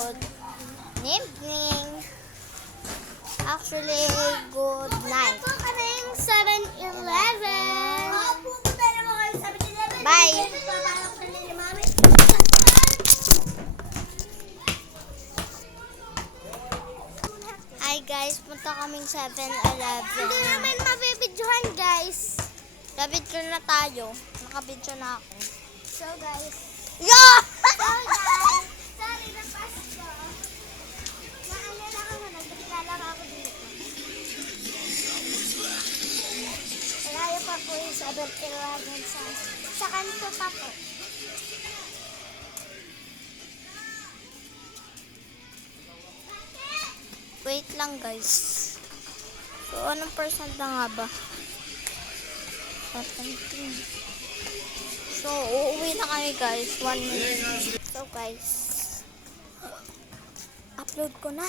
good evening. Actually, good night. Po kaming 7-Eleven. Pupunta naman kayo 7-Eleven. Bye. Papalak na ni Mami. Hi guys, punta kaming 7-Eleven. Hindi naman mabibidyohan, guys. Nabidyo na tayo. Nakabidyo na ako. So, guys. Yeah! Sorry na Pasko. Naalala ako na nagbigla lang ako dito. Malayo pa po yung 7-Eleven sa kanto pa po. Wait lang guys. So, anong percent na nga ba? 17. So, uuwi na kami guys. 1 minute. So guys, upload ko na.